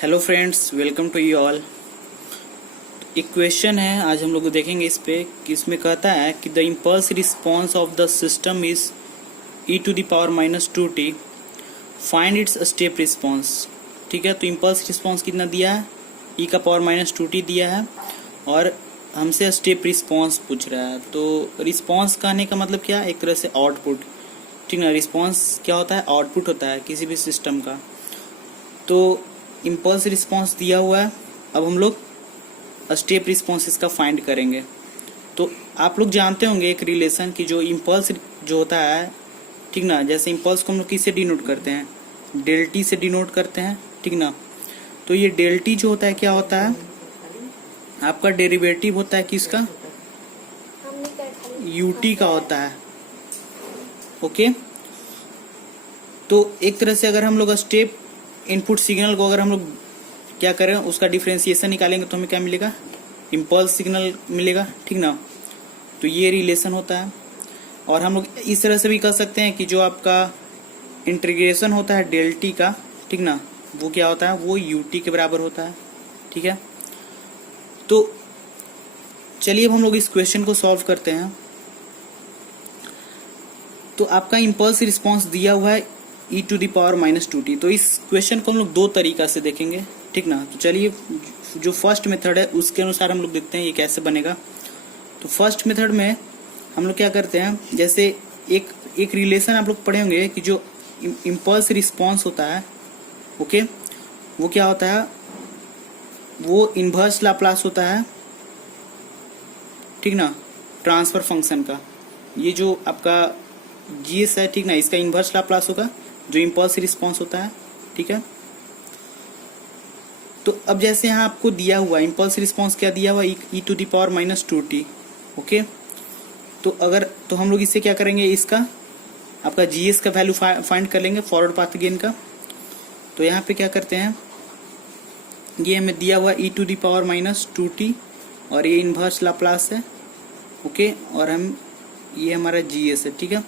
Hello friends, welcome to you all. एक question है, आज हम लोग देखेंगे इस पे कि इसमें कहता है कि the impulse response of the system is e⁻⁻2t, find its step response. ठीक है, तो इम्पल्स रिस्पॉन्स कितना दिया है, e⁻⁻2t दिया है और हमसे स्टेप रिस्पॉन्स पूछ रहा है। तो रिस्पॉन्स कहने का मतलब क्या, एक तरह से आउटपुट। ठीक ना, रिस्पॉन्स क्या होता है, आउटपुट होता है किसी भी सिस्टम का। तो इम्पल्स रिस्पॉन्स दिया हुआ है, अब हम लोग स्टेप रिस्पॉन्स इसका फाइंड करेंगे। तो आप लोग जानते होंगे एक रिलेशन की, जो इम्पल्स जो होता है, ठीक ना, जैसे इम्पल्स को हम लोग किससे डिनोट करते हैं, डेल टी से डिनोट करते हैं, ठीक ना। तो ये डेल टी जो होता है क्या होता है, आपका डेरिवेटिव होता है किसका, यूटी का होता है। ओके, तो एक तरह से अगर हम लोग स्टेप इनपुट सिग्नल को अगर हम लोग क्या करें, उसका डिफरेंशिएशन निकालेंगे तो हमें क्या मिलेगा, इम्पल्स सिग्नल मिलेगा। ठीक ना, तो ये रिलेशन होता है। और हम लोग इस तरह से भी कर सकते हैं कि जो आपका इंटीग्रेशन होता है डेल टी का, ठीक ना, वो क्या होता है, वो यूटी के बराबर होता है। ठीक है, तो चलिए अब हम लोग इस क्वेश्चन को सॉल्व करते हैं। तो आपका इम्पल्स रिस्पॉन्स दिया हुआ है e⁻⁻2t। तो इस क्वेश्चन को हम लोग दो तरीका से देखेंगे, ठीक ना। तो चलिए जो फर्स्ट मेथड है उसके अनुसार हम लोग देखते हैं ये कैसे बनेगा। तो फर्स्ट मेथड में हम लोग क्या करते हैं, जैसे एक रिलेशन आप लोग पढ़े होंगे कि जो इम्पल्स रिस्पॉन्स होता है, ओके, वो क्या होता है, वो इन्वर्स लाप्लास होता है, ठीक ना, ट्रांसफर फंक्शन का। ये जो आपका जीएस है, ठीक ना, इसका इन्वर्स लाप्लास होगा जो इम्पल्स रिस्पॉन्स होता है। ठीक है, तो अब जैसे यहाँ आपको दिया हुआ इम्पल्स रिस्पॉन्स क्या दिया हुआ, e⁻⁻2t। ओके, तो हम लोग इससे क्या करेंगे, इसका आपका जीएस का वैल्यू फाइंड कर लेंगे, फॉरवर्ड पाथ गेन का। तो यहाँ पे क्या करते हैं, ये हमें दिया हुआ e⁻⁻2t और ये इन्वर्स लाप्लास है। ओके, और ये हमारा जीएस है। ठीक है,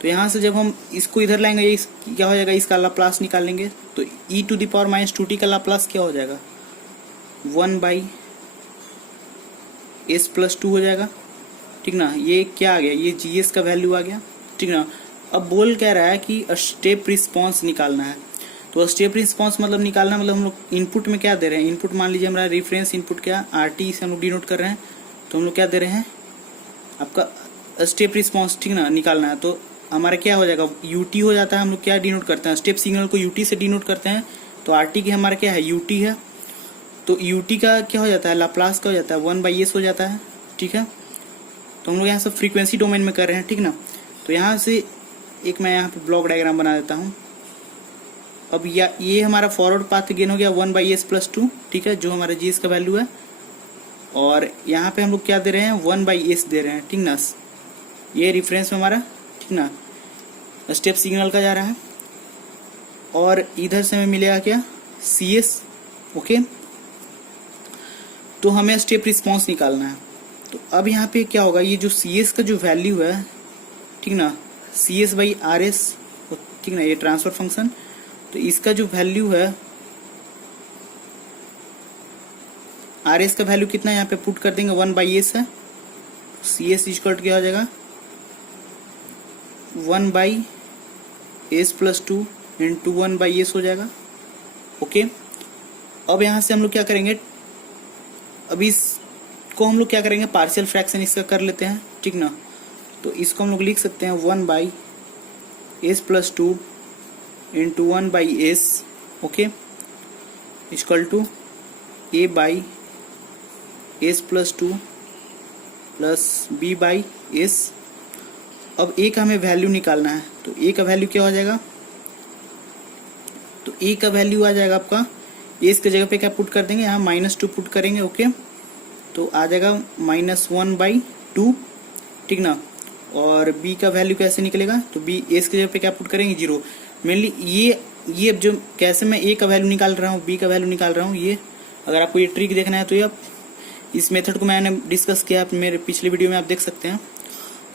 तो यहाँ से जब हम इसको इधर लाएंगे, ये क्या हो जाएगा, इसका लाप्लास निकालेंगे। तो e⁻⁻2t का लाप्लास क्या हो जाएगा, 1/s+2 हो जाएगा। ठीक ना, ये क्या आ गया, ये जीएस का वैल्यू आ गया। ठीक ना, अब बोल क्या रहा है कि स्टेप रिस्पॉन्स निकालना है। तो स्टेप रिस्पॉन्स मतलब निकालना मतलब हम लोग इनपुट में क्या दे रहे हैं, इनपुट मान लीजिए हमारा रेफरेंस इनपुट क्या RT से हम लोग डिनोट कर रहे हैं। तो हम लोग क्या दे रहे हैं, आपका स्टेप रिस्पॉन्स, ठीक ना, निकालना है। तो हमारा क्या हो जाएगा, यूटी हो जाता है। हम लोग क्या डिनोट करते हैं, स्टेप सिग्नल को यूटी से डिनोट करते हैं। तो आरटी की हमारा क्या है, यूटी है। तो यूटी का क्या हो जाता है, लाप्लास का हो जाता है 1/s हो जाता है। ठीक है, तो हम लोग यहाँ से फ्रीक्वेंसी डोमेन में कर रहे हैं, ठीक ना। तो यहाँ से एक मैं यहाँ पे ब्लॉक डायग्राम बना देता हूँ। अब ये हमारा फॉरवर्ड पाथ गेन हो गया 1/s+2, ठीक है, जो हमारा जीएस का वैल्यू है। और यहाँ पे हम लोग क्या दे रहे हैं, 1/s दे रहे हैं, ठीक ना। ये रिफरेंस में हमारा, ठीक ना, स्टेप सिग्नल का जा रहा है। और इधर से हमें मिलेगा क्या, CS। ओके, तो हमें स्टेप रिस्पॉन्स निकालना है। तो अब यहाँ पे क्या होगा, ये जो CS का जो वैल्यू है, ठीक ना, CS/RS, ठीक ना, ये ट्रांसफर फंक्शन। तो इसका जो वैल्यू है, RS का वैल्यू कितना यहाँ पे पुट कर देंगे, 1/s है। CS इक्वल क्या हो जाएगा, 1/s+2 इंटू 1/s हो जाएगा। ओके, अब यहाँ से हम लोग क्या करेंगे, अब इसको हम लोग क्या करेंगे, पार्शियल फ्रैक्शन इसका कर लेते हैं, ठीक ना। तो इसको हम लोग लिख सकते हैं 1/s+2 into 1/s, okay, equal to a/s+2 plus b/s। अब a का हमें वैल्यू निकालना है। तो a का वैल्यू क्या हो जाएगा, तो a का वैल्यू आ जाएगा आपका, s की जगह पे क्या पुट कर देंगे, यहाँ -2 पुट करेंगे। ओके, तो आ जाएगा -1/2, ठीक ना। और b का वैल्यू कैसे निकलेगा, तो b s की जगह पे क्या पुट करेंगे, 0। मेनली ये अब जो कैसे मैं a का वैल्यू निकाल रहा हूँ, b का वैल्यू निकाल रहा हूँ, ये अगर आपको ये ट्रिक देखना है तो ये आप इस मेथड को मैंने डिस्कस किया मेरे पिछले वीडियो में, आप देख सकते हैं।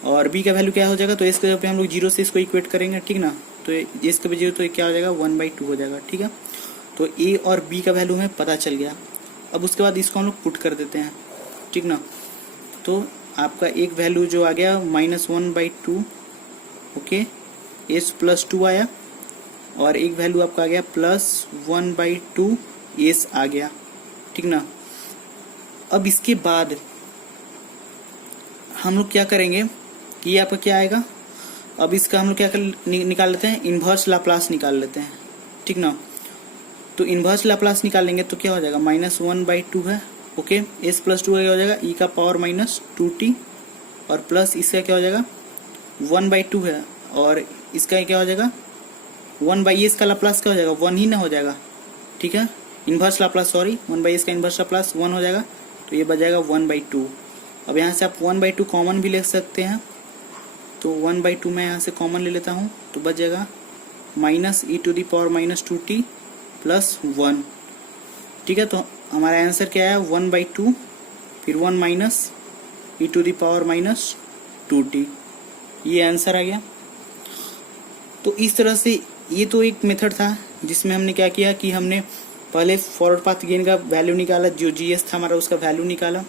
और b का वैल्यू क्या हो जाएगा, तो s के जगह पे हम लोग 0 से इसको इक्वेट करेंगे, ठीक ना। तो s का भी 0, तो क्या हो जाएगा, 1/2 हो जाएगा। ठीक है, तो ए और बी का वैल्यू हमें पता चल गया। अब उसके बाद इसको हम लोग पुट कर देते हैं, ठीक ना। तो आपका एक वैल्यू जो आ गया -1/2, ओके, एस प्लस 2 आया, और एक वैल्यू आपका आ गया +1/2 एस आ गया, ठीक ना। अब इसके बाद हम लोग क्या करेंगे कि ये आपका क्या आएगा, अब इसका हम लोग क्या निकाल लेते हैं, इन्वर्स लाप्लास निकाल लेते हैं, ठीक ना। तो इन्वर्स लाप्लास निकालेंगे तो क्या हो जाएगा, -1/2 है, ओके, एस प्लस 2 क्या हो जाएगा, ई का पावर -2t, और प्लस इसका क्या हो जाएगा 1/2 है, और इसका क्या हो जाएगा 1/s का लाप्लास क्या हो जाएगा 1 ही ना हो जाएगा, ठीक है, इन्वर्स लाप्लास, सॉरी, 1/s का इन्वर्स लाप्लास 1 हो जाएगा, तो ये बच जाएगा 1/2। अब यहाँ से आप 1/2 कॉमन भी ले सकते हैं, तो 1/2 मैं यहाँ से कॉमन ले लेता हूँ, तो बच जाएगा -e⁻²t + 1, ठीक है। तो हमारा आंसर क्या है 1/2, फिर 1 -e⁻²t, ये आंसर आ गया। तो इस तरह से ये तो एक मेथड था जिसमें हमने क्या किया कि हमने पहले फॉरवर्ड पाथ गेन का वैल्यू निकाला, जो जीएस था हमारा उसका वैल्यू निकाला,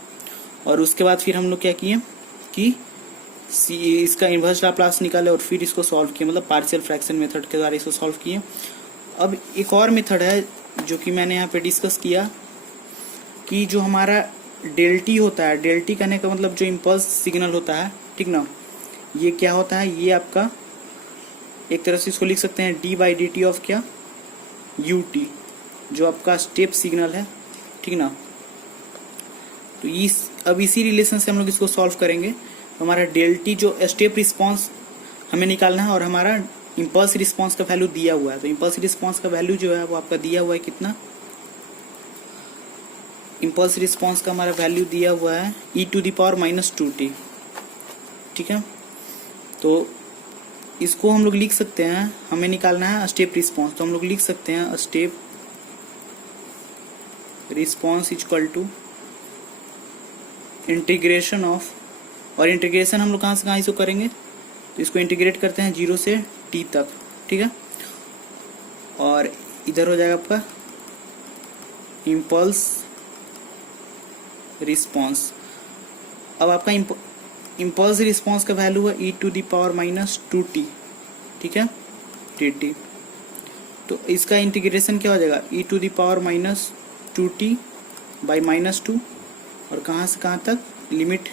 और उसके बाद फिर हम लोग क्या किए कि इसका इन्वर्स लाप्लास निकाले और फिर इसको सॉल्व किया, मतलब पार्शियल फ्रैक्शन मेथड के द्वारा इसको सॉल्व किए। अब एक और मेथड है जो कि मैंने यहाँ पे डिस्कस किया कि जो हमारा डेल्टी होता है, डेल्टी कहने का मतलब जो इम्पल्स सिग्नल होता है, ठीक ना, ये क्या होता है, ये आपका एक तरह से इसको लिख सकते हैं d/dt ऑफ क्या ut, जो आपका स्टेप सिग्नल है, ठीक ना। तो अब इसी रिलेशन से हम लोग इसको सॉल्व करेंगे। तो हमारा डेल्टी जो स्टेप रिस्पॉन्स हमें निकालना है, और हमारा इम्पल्स रिस्पॉन्स का वैल्यू दिया हुआ है, तो इम्पल्स रिस्पॉन्स का वैल्यू जो है वो आपका दिया हुआ है कितना, इम्पल्स रिस्पॉन्स का हमारा वैल्यू दिया हुआ है e⁻²t, ठीक है। तो इसको हम लोग लिख सकते हैं, हमें निकालना है स्टेप रिस्पॉन्स, तो हम लोग लिख सकते हैं step response equal to integration of, और इंटीग्रेशन हम लोग कहाँ से कहाँ इसको करेंगे, तो इसको इंटीग्रेट करते हैं 0 से t तक, ठीक है, और इधर हो जाएगा आपका इम्पल्स रिस्पॉन्स। अब आपका इम्पल्स रिस्पॉन्स का वैल्यू है e⁻²t, ठीक है, dt। तो इसका इंटीग्रेशन क्या हो जाएगा e⁻²t बाई -2, और कहाँ से कहाँ तक, लिमिट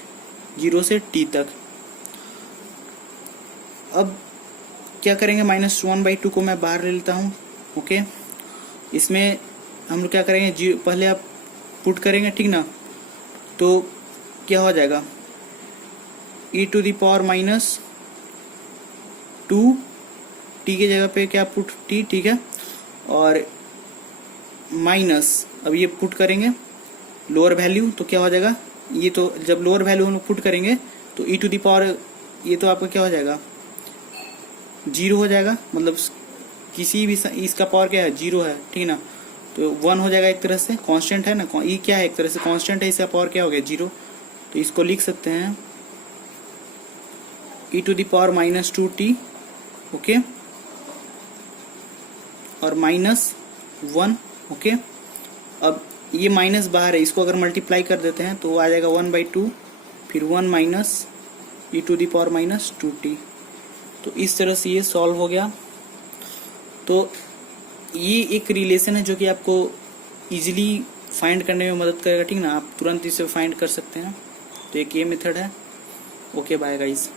0 से t तक। अब क्या करेंगे, -1/2 को मैं बाहर ले लेता हूँ, ओके। इसमें हम लोग क्या करेंगे, पहले आप पुट करेंगे, ठीक ना, तो क्या हो जाएगा e⁻²t की जगह पे क्या पुट t, ठीक है, और माइनस, अब ये पुट करेंगे लोअर वैल्यू, तो क्या हो जाएगा, ये तो जब लोअर वैल्यू हम लोग पुट करेंगे तो e⁻, ये तो आपका क्या हो जाएगा 0 हो जाएगा, मतलब किसी भी इसका पावर क्या है 0 है, ठीक है ना, तो 1 हो जाएगा, एक तरह से कांस्टेंट है ना, ये क्या है, एक तरह से कांस्टेंट है, इसका पावर क्या हो गया 0, तो इसको लिख सकते हैं e⁻²t, ओके, और -1, ओके। अब ये माइनस बाहर है, इसको अगर मल्टीप्लाई कर देते हैं तो आ जाएगा 1/2, फिर 1 e⁻²t। तो इस तरह से ये सॉल्व हो गया। तो ये एक रिलेशन है जो कि आपको इजीली फाइंड करने में मदद करेगा, ठीक ना, आप तुरंत इसे फाइंड कर सकते हैं। तो एक ये मेथड है। Okay, bye guys.